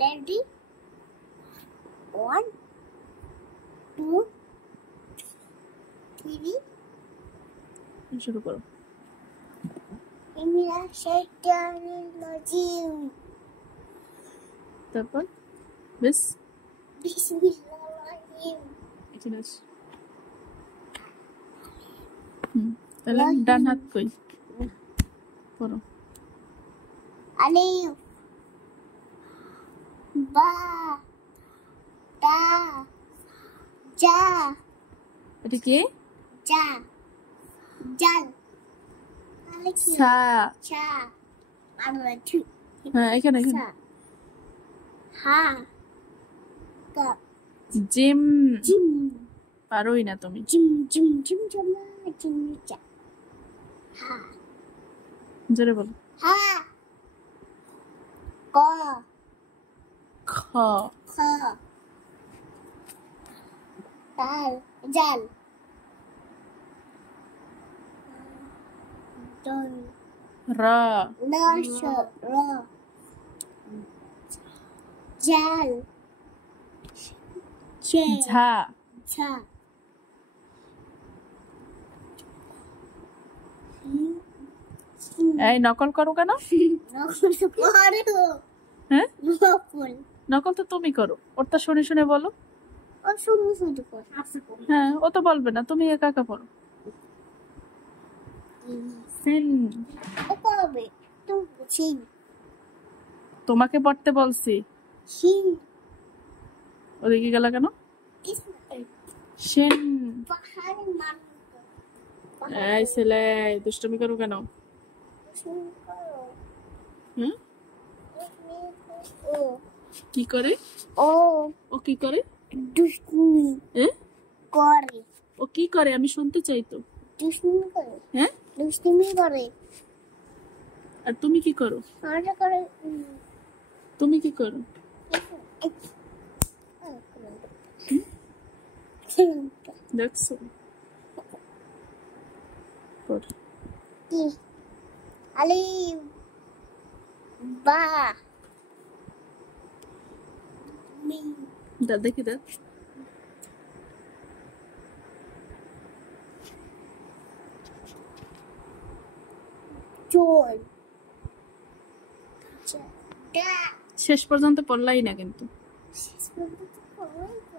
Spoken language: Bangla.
Ready? 1, 2, 3. শুরু করো। ইমিরা শয়তানির রাজিম। তারপর বেশ বিসমিল্লাহির এখানে আছে। তাহলে ডান হাত কই করো। আলিফ বা তা জা এটা কি? জা জাল সা। চা আমরা ঠিক হ্যাঁ এখানে এখানে। সা হা কা জিম। জিম পারোই না তুমি। জিম জিম জিম জামা জিম চা হা জোরে বলো। হা ক খ। খ তাল জাল দল রা। নশ র জাল চে ঝা। ছা এই নকল করো কেন? নকল করো হ্যাঁ নকল নকল তো তুমি করো। ওরটা শুনে শুনে বলো। ও শুধু শুধু কর হ্যাঁ ও তো বলবে না, তুমি একা একা পড়ো। সিন। ও করবে তুমি সিন তোমাকে পড়তে বলছি। সিন ওদিকে গেল কেন? সিন। পাহাড় মান এই ছেলে দুষ্টুমি করো কেন? শুন করো হুম ও কি করে? ও ও কি করে? দুষ্টুমি হ্যাঁ করে ও কি করে আমি শুনতে চাই তো। দুষ্টুমি করে হ্যাঁ দুষ্টুমি করে আর তুমি কি করো? আমরা করে তুমি কি করো? দেখছো পড়। কি আলিফ বা মিম দেখি দেখ। চোর শেষ পর্যন্ত পড়লাই না কিন্তু। শেষ পর্যন্ত